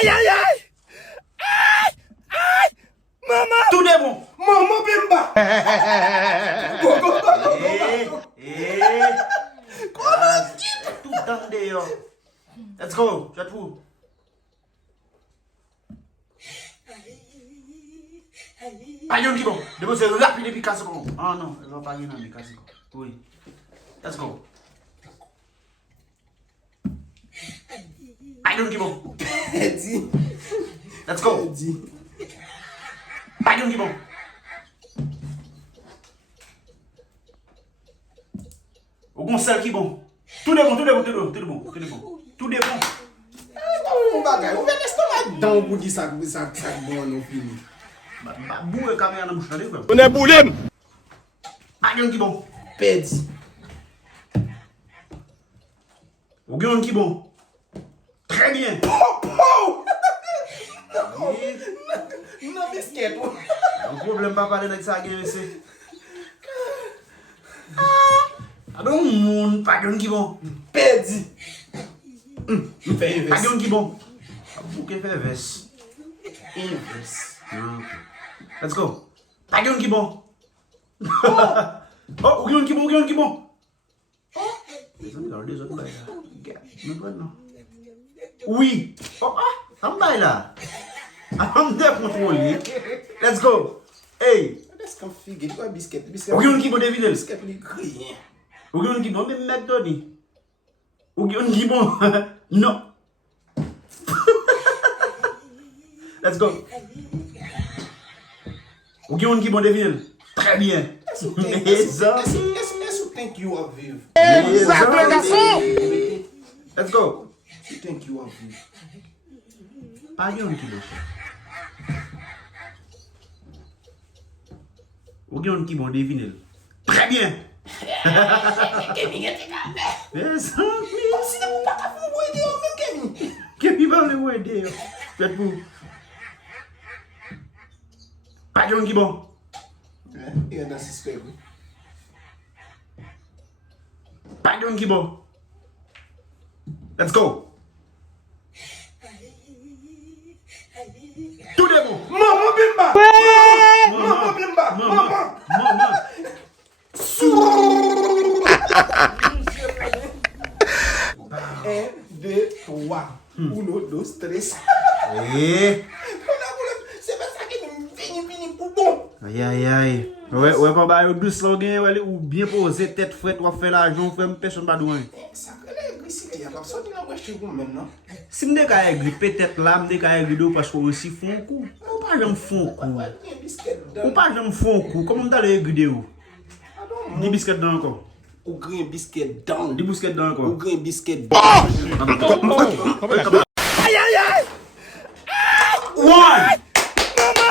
Aïe, aïe, aïe. Aïe, aïe. Maman. Tout est bon. Maman, bimba. Tout dans dehors. Let's go. Je te fous. Pas yon qui bon. De vous c'est rapide et puis casse comment. Ah non, elle va pas rien mais casse. Oui. Let's go. Pas yon qui bon. Eddie. Let's go. Eddie. Pas yon qui bon. Au conseil qui bon. Tout est bon, tout est bon, tout est bon, tout est bon, tout est bon. Tout est bon. Mon bagay, ou ven l'estomac dans pour dire ça bon non fini. Boué caméra dans bouche là quoi. On est boulem. Pas yon qui bon. Perdi. Ou yon qui bon. Très bien. Oh! Non biscuit. Le problème pas parler avec ça gagne c'est. Ah donc moun pas yon qui bon. Perdi. Fais Pas inverse. yon qui bon. Vous qui fait verse. Inverse. Let's go. Pas yon qui bon. Oh, ou yon qui bon, ou yon qui bon. Les amis dans les autres bails là. Oui. Oh ah, ça me baille là. I'm there contrôler. Let's go. Hey. Est-ce qu'on figue quoi biscuit? Ou yon qui bon deviner. Biscuit li gris. Ou yon qui bon même mettre Tony. Ou yon qui bon. Non. Let's go. Ou yon qui bon deviner. Très bien. Mes amis. Est-ce que think you are vive? Exactement, garçon. Let's go. You think you are vive? Pas yon qui bon. Ou yon qui bon deviner. Très bien. Kemy était là. Mes amis. Si vous pas capable de aider même Kemy. Kemy va le aider. Faites vous. Pas yon qui bon. Il y a un suspect. Pas yon qui bon. Let's go. Tout est bon. Maman bimba. Maman bimba. Maman. Maman. 1, 2, 3. 1, 2, 3. Eh. C'est pas ça qui me fini pour bon. Aïe aïe aïe. Ouais, pas bah douce là gain ou bien poser tête frette ou faire l'argent frère personne pas douin. Ça l'électricité, il y a pas sorti la voiture pour maintenant. Si me ka aigri peut-être là me ka aigri do parce que aussi font coup. Ou pas j'aime font coup. Ou pas j'aime font coup. Comment dans les aigri ou? Di biscuit dans encore. Ou green biscuit down. Di biscuit dans encore. Ou green biscuit Aïe aïe aïe. One.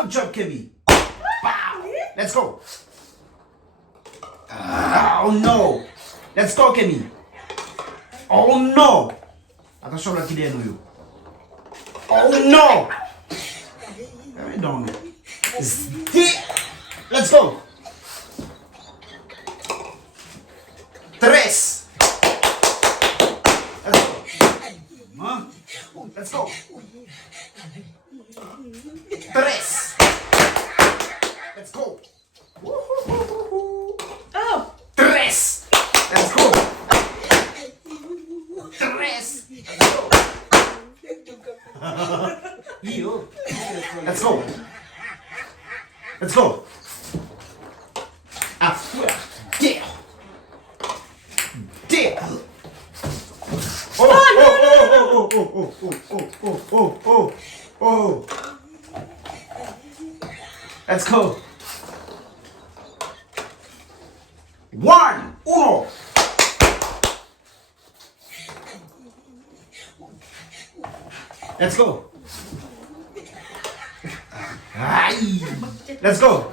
Good job Kemy. Let's go. Oh no. Let's go Kemy. Oh no. Attention là qui est nous. Oh no. Don't. Let's go. 3. Let's go. 3. Let's go. Oh. 3. Let's go. 3. Let's go. Yo. Let's go. Let's go. Afuera. There. There. Oh. Let's go. 1, 1. Let's go. Aye. Let's go.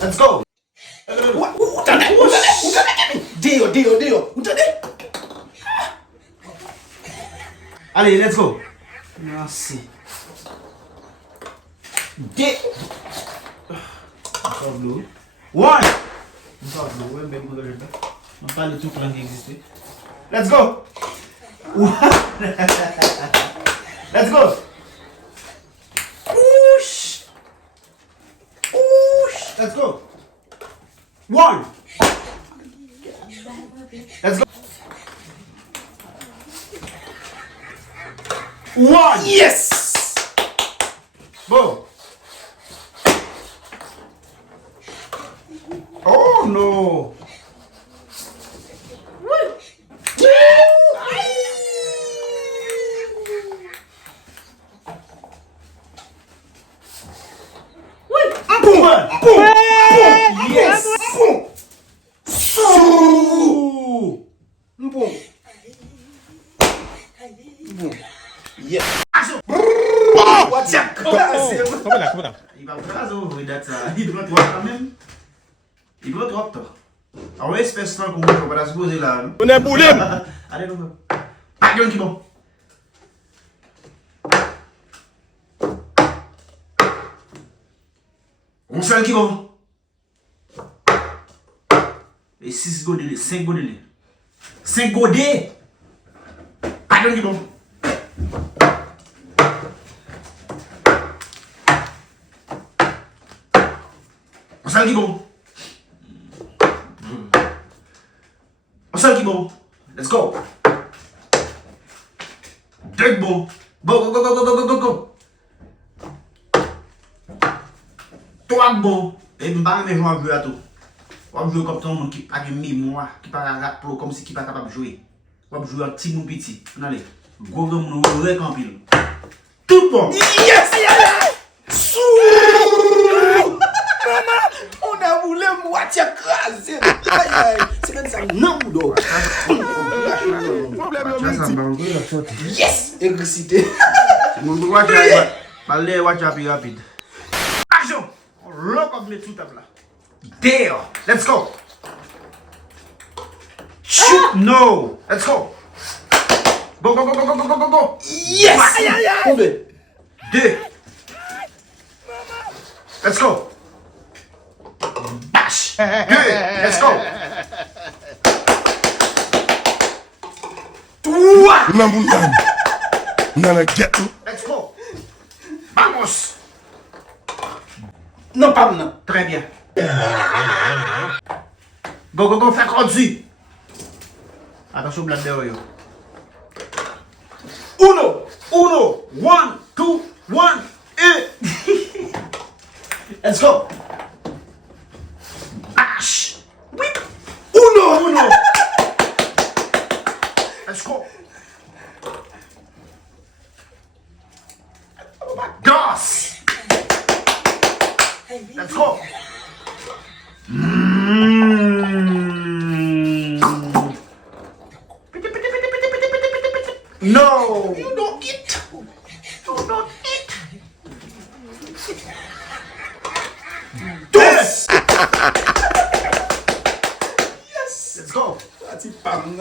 Let's go. Dio. Allez, let's go. Merci. One. On parle de tout plan qui existe. Let's go. Let's go. Whoosh. Whoosh. Let's go. 1. Let's go. 1. Yes! Go. Oh no. Boom! Yes! Boom! Boom! Boom! Yes! What's your class? Il va pas ouvrir date ça. Il doit droit quand même. Il doit droit toi. Alors espèce là qu'on va pas se poser là. On est boulé. Allez nous. Pas qui bon. On sait qui bon. Et 6 godés, 5 godés. 5 godés. Pas qui bon. On sait qui bon. On sait qui bon. Let's go. 2 bon. Go, go, go, go, go, go, go, go. 3 bon. Et je ne vais pas jouer à jouer à tout. On va jouer comme tout le monde qui a une mémoire, qui parle à pro comme si qui pas capable de jouer. On va jouer un petit moun petit. Allez. Go, go, go, go, tout bon. Yes! Sous! On a voulu moitié craser. Aïe aïe. C'est comme ça. Non, boudou. Yes! Électricité. Mon droit parler WhatsApp rapide. Action! On lock up les tout là. There. Let's go. Shoot. No. Let's go. Go, go, go, go, go, go, go, go. Yes! Aïe aïe aïe. Combien? 2. Let's go. Bash. 2. Let's go. 3. Moun Pran. Nana get you. Let's go. Vamos. Non, pas maintenant. Très bien. Go, go, go, fais conduire. Attention, blade derrière. Uno. 1, 2, 1, et. Let's go. Bash. Whip. Uno. Let's go. Dos. Let's go. No. You don't eat. You don't eat. Yes! Yes. Let's go. That's it, pam.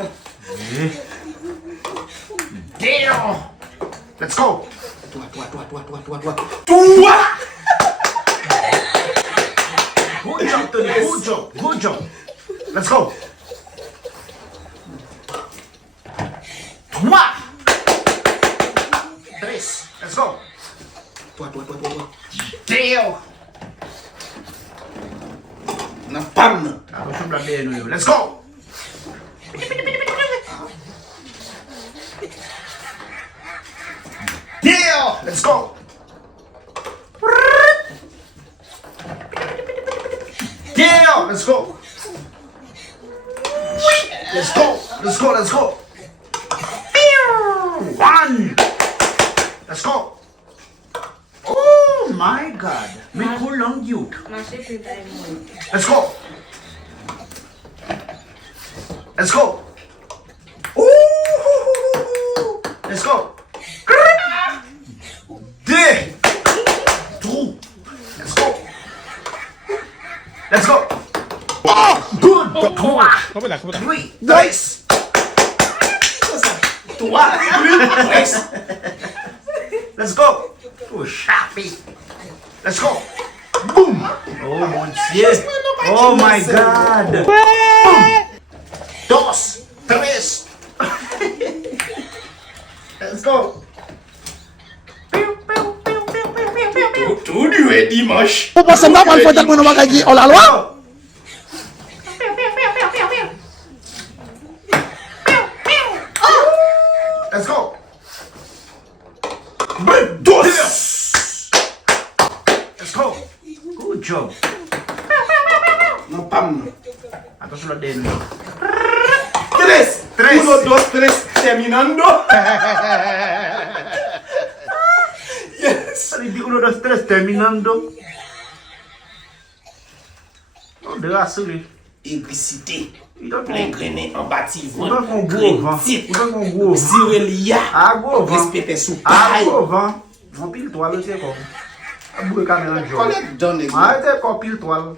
Damn. Let's go. Toi. Good job, Thony. Good job. Let's go. 3. 3. Let's go. Toi. Damn. Non, pam. Attention, la belle. Let's go. Damn. Let's go. Damn. Let's go. Let's go. 1. Let's go. Oh my God. Me cool long youth. Let's go. Let's go. Ooh. Let's go. Deux. Trou. Let's go. Let's go. Oh, good. 3. 3. Nice. Toi. Let's go. Oh, sharpie. Let's go. Boom. Oh mon Dieu. Oh my God. Boom. 2. 3. Let's go. Tout est dimanche. Vous pensez pas qu'on fait pour nous bagager oh la loi? Let's go. Dos. Let's go. Good job. Non, pam. Attention la den. Tres. Tres. 1, 2, 3, terminando. Yes. Tadi di 1, 2, 3 terminando. Oh, de la souris. Électricité. Il donne Plein grené en bâtiment. Il donne mon gros vent. Il donne mon gros vent. Zirelia. Ah, gros vent. Respectez sous Ah, paille. gros vent. Mon pile toile, c'est quoi? Ah, bouge caméra de jour. Collègue donne Ah, c'est quoi pile toile?